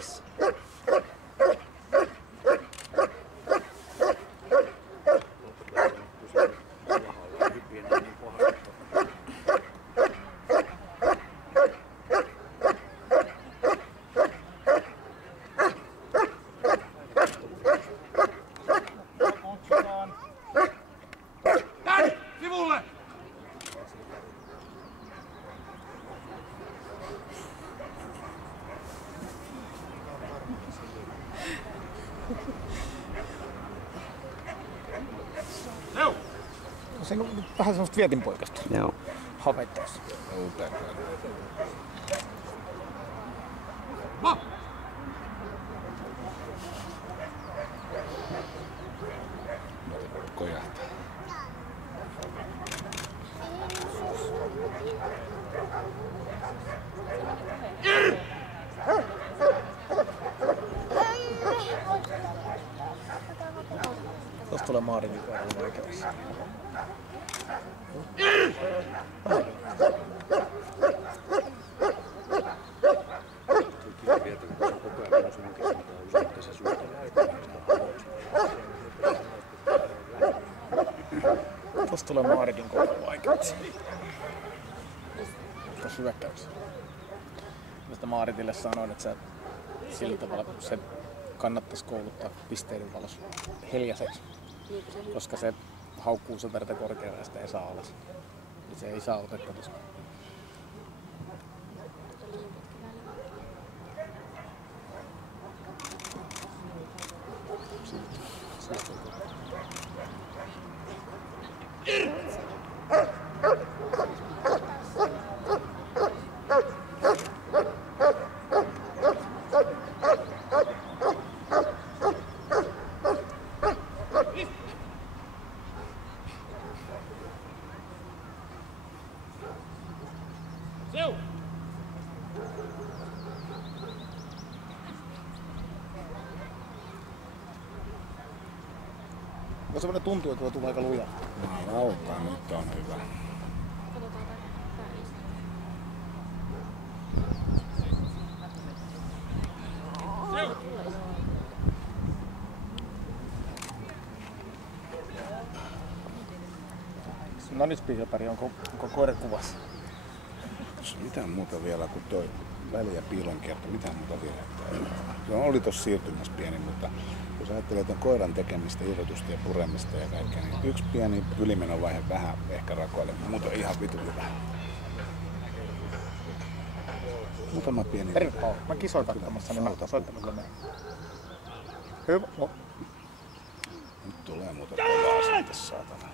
pois! Näin! Sivulle! Leu! Se on vähän semmoista vietinpoikasta. Joo. Havettaisi. Ma! Kojahtaa. Tuosta tulee Maarin kohdalla vaikeudessa. Tuosta tulee Maarin kohdalla vaikeudessa. Tuossa hyökkäyksessä. Mistä Maaritille sanoin, että sillä tavalla se kannattaisi kouluttaa pisteiden valossa heljäseksi. Koska se haukkuu sen verta korkealle ja sitä ei saa alas. Ja se ei saa otetta tuossa. Seu! On semmoinen tuntuu, että tuo aika lujaa. Laukaa nyt on hyvä. Seu! No nyt Spielberg, onko koira kuvassa? Mitään muuta vielä kuin toi väli- ja piilonkierto, mitään muuta virhettä ei ole. Se oli tossa siirtymässä pieni, mutta jos ajattelee ton koiran tekemistä, irrotusta ja puremista ja kaikkea, niin yksi pieni ylimenovaihe vähän ehkä rakoille, mutta muuten ihan vitu hyvä. Muutama pieni... Terve Paul, mä kisoin kattamassa, niin mä soittanut kyllä mennä. Hyvä. Nyt tulee muuta kovaa sitten, saatana.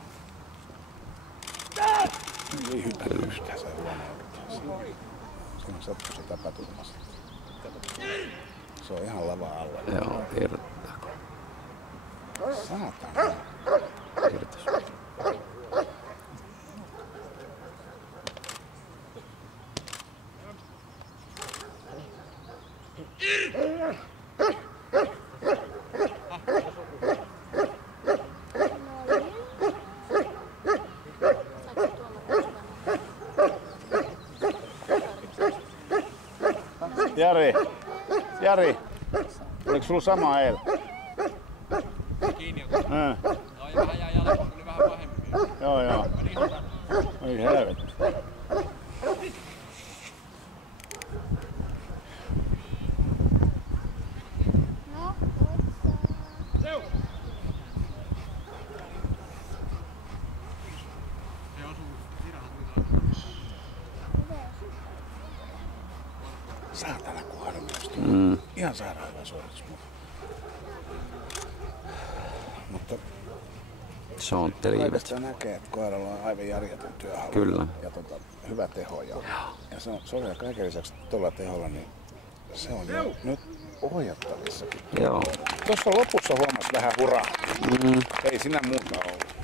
Ei hypätä yhtään, se huonoudut. Siinä sattuu se tapaturmassa. Se on ihan lava alla. Joo, irrottaako? Saatana. Irtos. Jari, oliko sulla sama eilen? Kiinni on. Joo, ja vähän jäi jälkeen, tuli vähän pahemmin. Joo. Ei helvetti. Seu! Se osuu, Sirahan tuli Saatana kun harmistu. Ihan sairaan hyvä suoritus. Mutta Se on liivet. oikeastaan näkee, että koiralla on aivan järjetön työhalu. Kyllä. Ja hyvä teho. Ja se on kaiken lisäksi tuolla teholla, niin se on jo nyt ohjattavissakin. Joo. Tuossa lopussa huomasi vähän huraa. Ei siinä muuta ollut.